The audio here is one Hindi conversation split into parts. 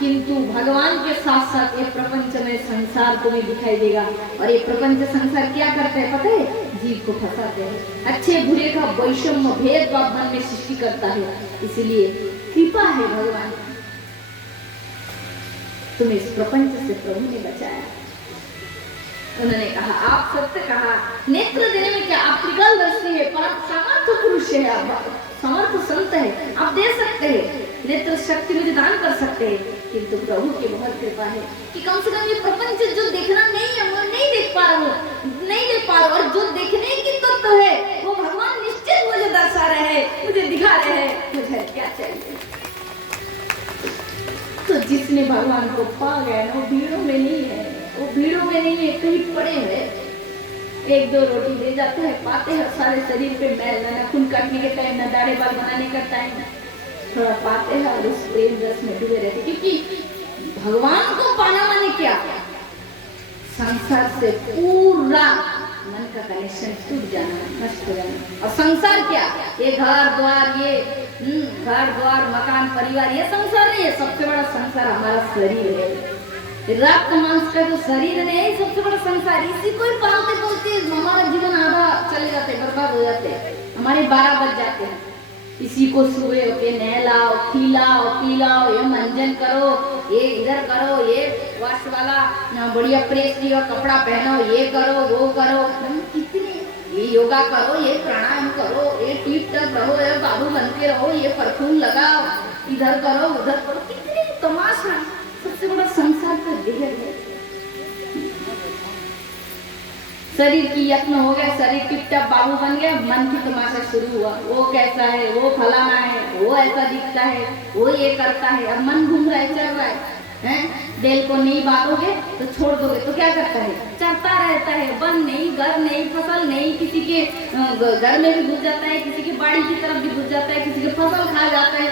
किंतु भगवान के साथ साथ ये प्रपंच में संसार तुम्हें दिखाई देगा। और ये प्रपंच संसार क्या करते हैं पता है? जीव को फंसाते हैं, अच्छे बुरे का वैषम्य भेदभाव मन में सृष्टि करता है। इसलिए कृपा है भगवान, तुम्हें इस प्रपंच से प्रभु ने बचाया। उन्होंने कहा आप सत्य कहा, नेत्र देने में क्या आप त्रिकालदर्शी है, पर आप समर्थ पुरुष है, आप समर्थ संत है, आप दे सकते हैं, नेत्र शक्ति मुझे दान कर सकते हैं। किंतु प्रभु की बहुत कृपा है कि कम से कम ये प्रपंच जो देखना नहीं है वो नहीं देख पा रहा हूँ, नहीं देख पा रहा, और जो देखने की तत्व है वो भगवान निश्चित मुझे दर्शा रहे हैं, मुझे दिखा रहे हैं, मुझे क्या चाहिए। तो जिसने भगवान को पा गया ना वो भीड़ों में नहीं है, वो भीड़ों में नहीं है, कहीं पड़े हुए एक दो रोटी दे जाते हैं, पाते हैं सारे शरीर पे मैल, ना खून काटने के टाइम, ना दाढ़ी बाल बनाने का टाइम, थोड़ा पाते हैं और उस प्रेम रस में डूबे रहते। क्योंकि भगवान को पाना माने क्या? संसार से पूरा मन का कनेक्शन टूट जाना, नष्ट हो जाना। और संसार क्या? ये घर द्वार, ये घर द्वार मकान परिवार, ये संसार नहीं है। सबसे बड़ा संसार हमारा शरीर है, रक्त मांस का जो शरीर है सबसे बड़ा संसार। इसी को ही पालते बोलते हमारा जीवन आधा चले जाते, बर्बाद हो जाते, हमारे 12 बज जाते हैं। इसी को सुबह होके नहलाओ, खिलाओ, पिलाओ, ये मंजन करो, ये इधर करो, ये वॉश वाला बढ़िया प्रेस लियो, कपड़ा पहनो, ये करो वो करो, कितने ये योगा करो, ये प्राणायाम करो, ये टिप टप रहो, ये बाबू बनते रहो, ये परफ्यूम लगाओ, इधर करो उधर करो, कितने तमाशा। सबसे बड़ा संसार का देह है। शरीर की यत्न हो गया, शरीर टिप-टप बाबू बन गया, मन की तमाशा शुरू हुआ। वो कैसा है, वो फलाना है, वो ऐसा दिखता है, वो ये करता है। अब मन घूम रहा है, चल रहा है। दिल को नहीं बांटोगे तो छोड़ दोगे तो क्या करता है? चलता रहता है। वन नहीं, घर नहीं, फसल नहीं, किसी के घर में भी घुस जाता है, किसी की बाड़ी की तरफ भी घुस जाता है, किसी की फसल खा जाता है।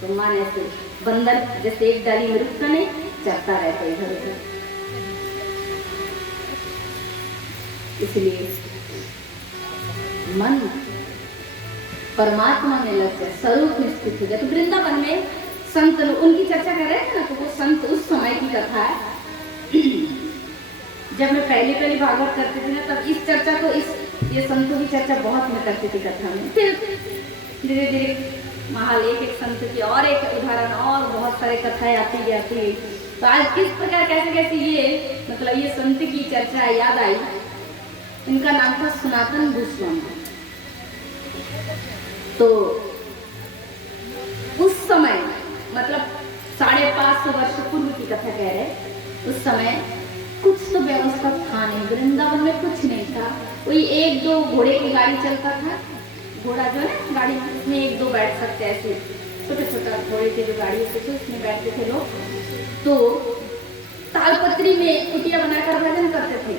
तो मन ऐसे बंदर जैसे एक डाली में रुकता नहीं, चलता रहता है इधर उधर। इसलिए मन परमात्मा में लग जाए, स्वरूप में स्थित हो जाए। तो वृंदावन में संत उनकी चर्चा कर रहे हैं ना, तो वो संत उस समय की कथा है। जब मैं पहले भागवत करती थी ना, तब इस चर्चा को ये संतों की चर्चा बहुत मैं करती थी कथा में। फिर धीरे धीरे महाल एक संत की और एक उदाहरण और बहुत सारे कथाएं आती जाती है। तो आज किस प्रकार कैसे ये मतलब ये संत की चर्चा याद आई। इनका नाम था सनातन गोस्वामी। तो उस समय मतलब 550 वर्ष पूर्व की कथा कह रहे, उस समय कुछ तो व्यवस्था था नहीं, वृंदावन में कुछ नहीं था। कोई 1-2 घोड़े की गाड़ी चलता था, घोड़ा जो है गाड़ी में 1-2 बैठ सकते, ऐसे छोटा घोड़े के जो गाड़ी होते थे उसमें बैठते थे लोग। तो तालपत्री में कुटिया बनाकर भजन करते थे।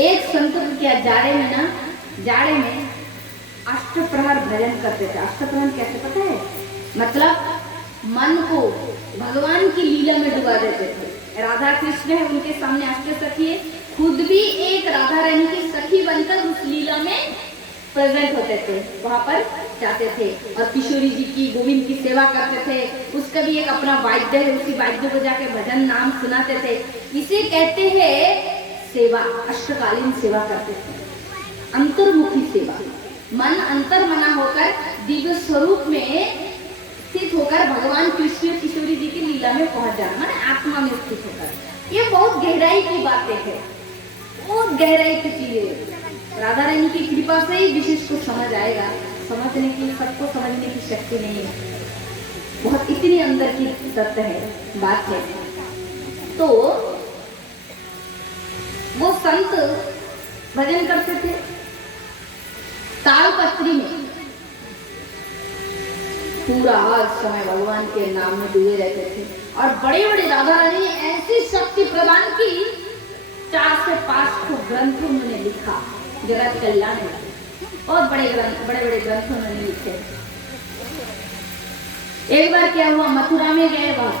एक संत क्या जाड़े में अष्टप्रहर भजन करते थे। अष्टप्रहर कैसे पता है? मतलब मन को भगवान की लीला में डुबा देते थे। राधा कृष्ण है, उनके सामने अष्ट सखी है, खुद भी एक राधा रानी की सखी बनकर उस लीला में प्रेजेंट होते थे, वहां पर जाते थे। और किशोरी जी की, गोविंद की सेवा करते थे। उसका भी एक अपना वाद्य है, उसी वाद्य को जाके भजन नाम सुनाते थे। इसे कहते हैं सेवा, अष्टकालीन सेवा करते थे, अंतर्मुखी सेवा। मन अंतर्मना होकर दिव्य स्वरूप में स्थित होकर भगवान कृष्ण किशोरी जी की लीला में पहुंच जाना, माने आत्मा में स्थित होकर। ये बहुत गहराई की बातें है, बहुत गहराई की चीजें। राधा रानी की कृपा से ही विशेष को समझ आएगा। समझने की, सबको समझने की शक्ति नहीं है, बहुत इतनी अंदर की तत्व है, बात है। तो वो संत भजन करते थे तालपत्री में, पूरा हर समय भगवान के नाम में डूबे रहते थे। और बड़े बड़े राधा रानी ने ऐसी शक्ति प्रदान की, 4 से 5 ग्रंथ उन्होंने लिखा जगत कल्याण है। बहुत बड़े बड़े ग्रंथ उन्होंने लिखे। एक बार क्या हुआ, मथुरा में गए, वहां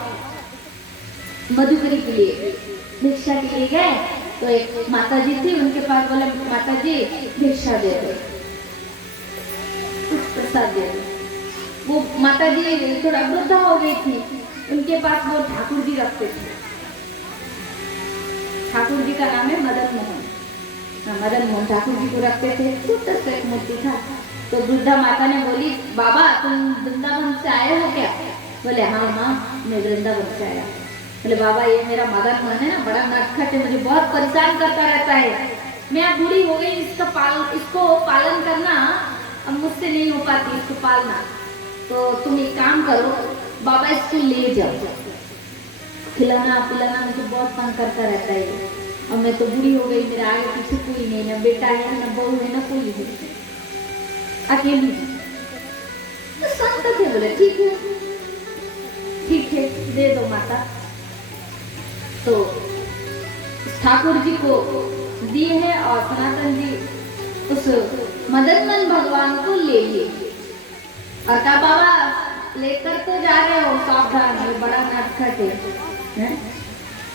मधुकरी के लिए भिक्षा के लिए गए। तो एक माता जी थी, उनके पास बोले माता जी भिक्षा दे दो, कुछ प्रसाद दे दो। वो माता जी थोड़ा वृद्धा हो गई थी, उनके पास वो ठाकुर जी रखते थे। ठाकुर जी का नाम है मदन मोहन। मदन मोहन ठाकुर जी को रखते थे। छोटा सा एक मूर्ति था। तो वृद्धा माता ने बोली, बाबा तुम वृंदावन से आए हो क्या? बोले हाँ माँ, मैं वृंदावन से आया। बोले बाबा ये मेरा मदन मोहन है ना, बड़ा नटखट है, मुझे बहुत परेशान करता रहता है। मैं अब बूढ़ी हो गई, इसको पालन करना अब मुझसे नहीं हो पाती, इसको पालना। तो तुम एक काम करो बाबा, इसको ले जाओ, खिलाना पिलाना मुझे बहुत तंग करता रहता है। और मैं तो बूढ़ी हो गई, मेरे आगे पीछे कोई नहीं, ना बेटा है ना बहू है ना कोई है, अकेली। तो संत थे, बोले ठीक है ठीक है दे दो माता। तो ठाकुर जी को दिए हैं और सनातन जी उस मदनमोहन भगवान को ले लिए और कहा बाबा लेकर तो जा रहे हो, सावधान, ये बड़ा नटखट है,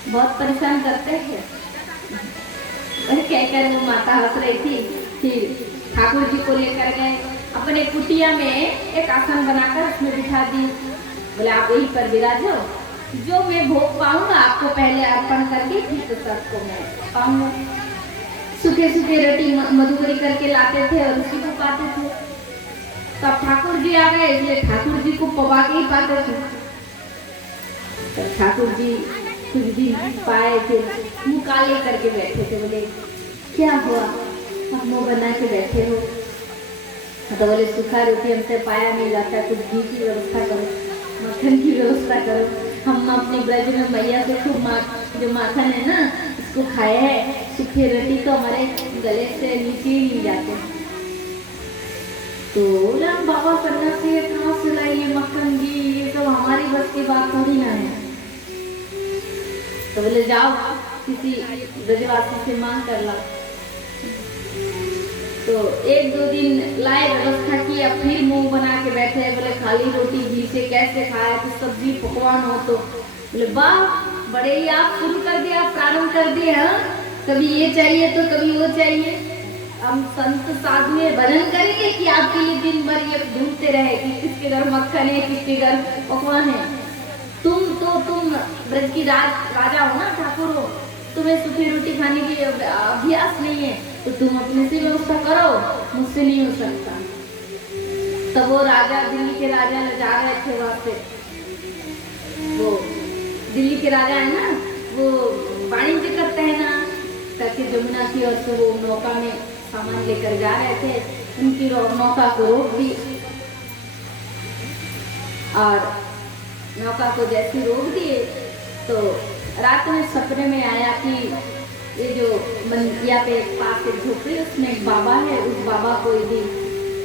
बहुत परेशान करते हैं। कहकर वो माता हंस रही थी। फिर ठाकुर जी को लेकर गए अपने कुटिया में, एक आसन बनाकर उसमें बिठा दी। बोले आप यहीं पर विराजो, जो मैं भोग पाऊंगा आपको पहले अर्पण करके फिर तो सबको मैं पाऊंगा। सूखे सूखे रोटी मधुकरी करके लाते थे और उसी को पाते थे। तब ठाकुर जी आ गए, इसलिए ठाकुर जी को पवा के ही पाते थे। तो ठाकुर जी कुछ दिन पाए, फिर मुँह काले करके बैठे थे। बोले क्या हुआ, आप मुँह बना के बैठे हो? तो बोले सूखा रोटी हमसे पाया नहीं जाता, कुछ घी की व्यवस्था करो, मक्खन की व्यवस्था करो। हम अपने ब्रज में मैया से खूब जो माखन है ना इसको खाए है, सूखे रोटी तो हमारे गले से नीचे ही नहीं जाते। तो बाबा सन्यासी कहाँ से लाइए मक्खन घी, ये सब हमारी बस की बात थोड़ी ना है। तो बोले जाओ किसी ब्रजवासी से मांग कर ला। तो एक दो दिन लाए, व्यवस्था की, अब फिर मुंह बना के बैठे। बोले खाली रोटी घी से कैसे खाए, तो सब्जी पकवान हो। तो बोले वाह बड़े ही आप शुरू कर दिया, प्रारंभ कर दिए। हाँ कभी ये चाहिए तो कभी वो चाहिए। हम संत साधु भजन करेंगे कि आपके लिए दिन भर ये ढूंढते रहे कि किसके घर मक्खन है, किसके घर पकवान है। तुम ब्रज की राजा हो ना, ठाकुर हो, तुम्हें सूखी रोटी खाने की अभ्यास नहीं है, तो तुम अपने से व्यवस्था करो, मुझसे नहीं हो सकता। तब वो राजा, दिल्ली के राजा जा रहे थे वहां से। वो दिल्ली के राजा है ना, वो वाणिज्य करते हैं ना, ताकि जमुना की ओर से वो नौका में सामान लेकर जा रहे थे। उनकी नौका को रोक दी और नौका को जैसे रोक दिए तो रात में सपने में आया कि ये जो यहाँ पे पास एक झोपड़ी, उसमें एक बाबा है, उस बाबा को यदि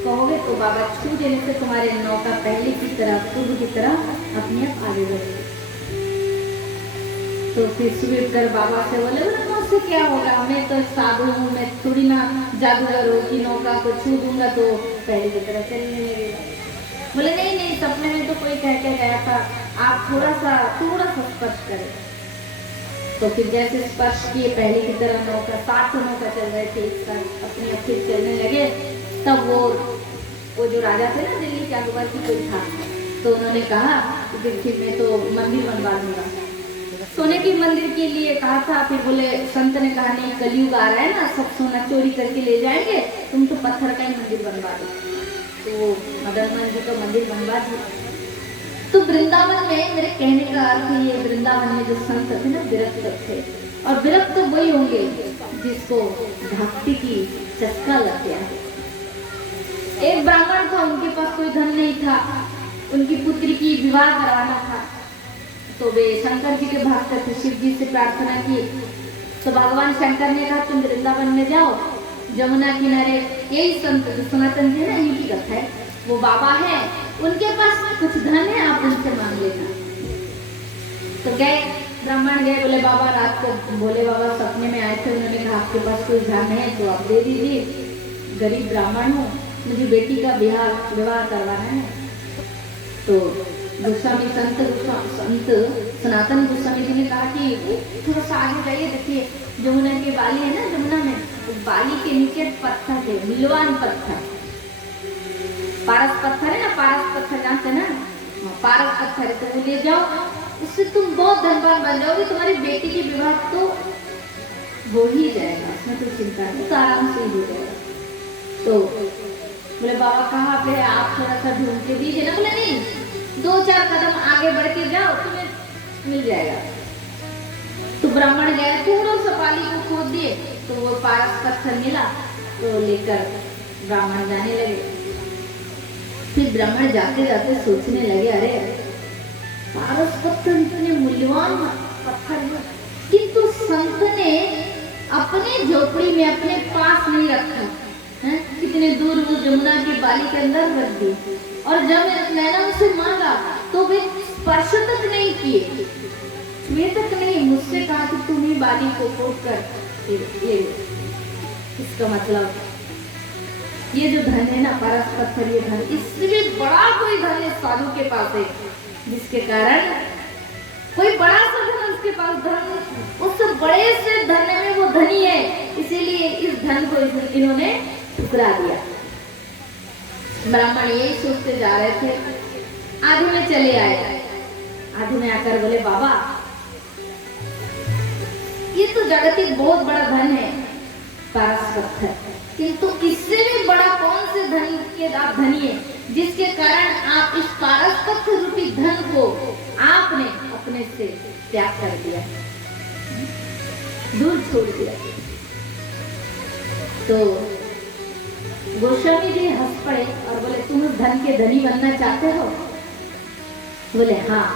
कहोगे तो बाबा छू देने से तुम्हारे नौका पहले की तरह, पूर्व की तरह अपने आप आगे बढ़ेगी। तो फिर सुबह कर बाबा से बोले मुझसे क्या होगा, मैं तो साधु हूँ, मैं थोड़ी ना जादूगर हूँ कि नौका को छू दूंगा तो पहले की तरह चलने लगेगा। बोले नहीं सपने में तो कोई कह के गया था, आप थोड़ा सा स्पर्श करें। तो फिर जैसे स्पर्श किए पहले की तरह नौका, 60 नौका चल रहे थे एक साथ, अपने आप फिर चलने लगे। तब वो जो राजा थे ना दिल्ली के आदिवासी कोई था, तो उन्होंने कहा कि फिर मैं तो मंदिर बनवा दूंगा, सोने के मंदिर के लिए कहा था। फिर बोले संत ने कहा नहीं, कलयुग आ रहा है ना, सब सोना चोरी करके ले जाएंगे, तुम तो पत्थर का ही मंदिर बनवा दो। तो मदनमोहन जी का मंदिर बनवा दिया। तो वृंदावन में, मेरे कहने का अर्थ ये, वृंदावन में जो संत थे ना विरक्त थे, और विरक्त तो वही होंगे जिसको भक्ति की चस्का लग गया। एक ब्राह्मण था, उनके पास कोई धन नहीं था, उनकी पुत्री की विवाह करवाना था। तो वे शंकर जी के भक्त थे, शिव जी से प्रार्थना की। तो भगवान शंकर ने कहा तुम वृंदावन में जाओ, जमुना किनारे यही संत सनातन जी है ना, इनकी कथा है, वो बाबा है, उनके पास कुछ धन है, आप उनसे मांग लेना। तो गए, ब्राह्मण गए, बोले बाबा रात को भोले बाबा सपने में आए थे, उन्होंने कहा आपके पास कोई धन है तो आप दे दीजिए, गरीब ब्राह्मण हूँ, मुझे बेटी का विवाह करवाना है। तो गोस्वामी संत सनातन गोस्वामी जी ने कहा कि थोड़ा सा आगे जाइए, देखिए जमुना के बाली है ना, जमुना में बाली के नीचे पत्थर थे, मिलवान पत्थर, पारस पत्थर है ना, पारस पत्थर यहाँ से ना पारस पत्थर है तो वो ले जाओ, उससे तुम बहुत धनवान बन जाओगे, तुम्हारी बेटी की विवाह तो हो ही जाएगा, उसमें तो चिंता नहीं, तो आराम से ही हो जाएगा। तो बोले बाबा कहाँ पे है, आप थोड़ा सा ढूंढ के दीजिए ना। बोले नहीं, 2-4 कदम आगे बढ़ के जाओ, तुम्हें मिल जाएगा। तो ब्राह्मण गए, थोड़ा सा पाली को खोद दिए तो वो पारस पत्थर मिला, तो लेकर ब्राह्मण जाने लगे। फिर ब्राह्मण जाते जाते सोचने लगे, अरे पारस पत्थर इतने मूल्यवान पत्थर है, किंतु संत ने अपने झोपड़ी में अपने पास नहीं रखा है, कितने दूर वो जमुना के बाली के अंदर रख दी। और जब मैंने उनसे मांगा तो वे स्पर्श तक नहीं किए, वे तक नहीं, मुझसे कहा कि तुम ही बाली को खोद कर ये इसका मतलब ये जो धन है ना पारस पत्थर, ये धन, इससे भी बड़ा कोई धन इस साधु के पास है, जिसके कारण कोई बड़ा सा धन उसके पास, धन उस बड़े से धन में वो धनी है, इसीलिए इस धन को इन्होंने ठुकरा दिया। ब्राह्मण यही सोचते जा रहे थे, आधे में चले आए, आधे में आकर बोले बाबा ये तो जगतिक बहुत बड़ा धन है पारस पत्थर, किंतु इससे भी बड़ा कौन से धन के आप धनी है, जिसके कारण आप इस पारस पत्थर रूपी धन को आपने अपने से त्याग कर दिया, दूर छोड़ दिया। तो गोस्वामी जी हंस पड़े और बोले तुम उस धन के धनी बनना चाहते हो? बोले हाँ,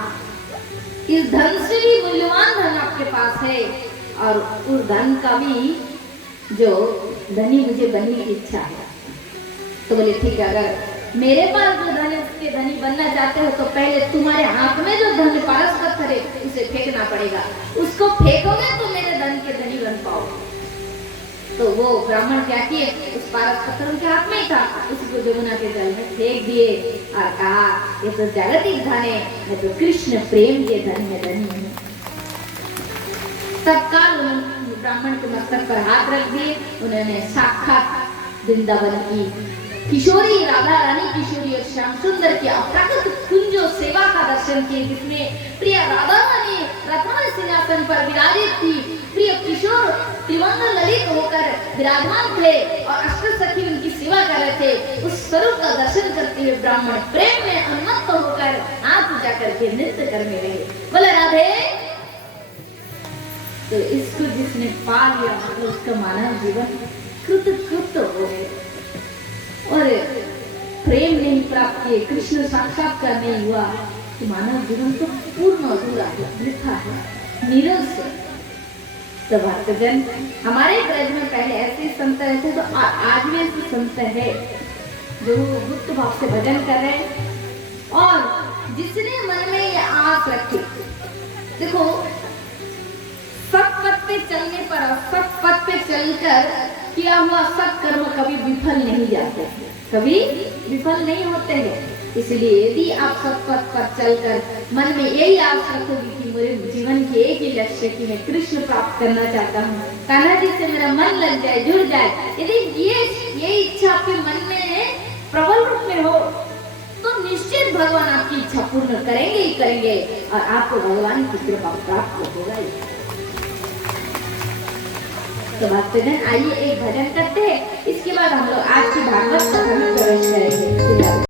इस धन से भी मूल्यवान धन आपके पास है, और उस धन का भी जो धनी मुझे बनने की इच्छा है। तो बोले ठीक है, अगर मेरे पास जो धन है उसके धनी बनना चाहते हो तो पहले तुम्हारे हाथ में जो धन पारस पत्थर है उसे फेंकना पड़ेगा, उसको फेंकोगे तो मेरे धन के धनी बन पाओगे। तो वो ब्राह्मण क्या किए, उस पारस पत्थर उनके हाथ में ही था, उसको जमुना के जल में फेंक दिए और कहा ये तो जागतिक धन है, मैं तो कृष्ण प्रेम के धन में धनी हूँ। तत्काल उन्होंने ब्राह्मण के मस्तक पर हाथ रख दिए, उन्होंने साक्षात वृंदावन की किशोरी राधा रानी किशोरी और श्याम सुंदर की अप्राकृत कुंजो सेवा का दर्शन किए, जिसमें प्रिय राधा रानी रत्न सिंहासन पर विराजित थी, प्रिय किशोर त्रिवंग ललित होकर विराजमान थे और अष्ट सखी उनकी सेवा कर रहे थे। उस स्वरूप का दर्शन करते हुए ब्राह्मण प्रेम में उन्मत्त होकर हाथ पूजा करके नृत्य करने लगे। बोले राधे। तो इसको जिसने पा लिया तो उसका मानव जीवन कृत हो गया, और प्रेम नहीं प्राप्त किए, कृष्ण साक्षात्कार नहीं हुआ तो मानव जीवन तो पूर्ण अधूरा है, वृथा है, निरस है। तो भक्तजन हमारे ब्रज में पहले ऐसे संत रहते, तो आज भी ऐसे संत है जो गुप्त भाव से भजन कर रहे हैं, और जिसने मन में ये आस रखी, देखो सत्पथ पे चलने पर, सत्पथ पे चलकर किया हुआ सत्कर्म कभी विफल नहीं जाते, कभी विफल नहीं होते हैं। इसलिए यदि आप सत्पथ पर चलकर मन में यही आस रखोगे कि मेरे जीवन के एक ही लक्ष्य कि मैं कृष्ण प्राप्त करना चाहता हूँ, कान्हा जी से मेरा मन लग जाए, जुड़ जाए, यदि ये इच्छा आपके मन में प्रबल रूप में हो तो निश्चित भगवान आपकी इच्छा पूर्ण करेंगे ही करेंगे, और आपको भगवान की कृपा प्राप्त होगा ही। तो भक्तजन आइए एक भजन करते हैं, इसके बाद हम लोग आज की भागवत कथा में प्रवेश करेंगे।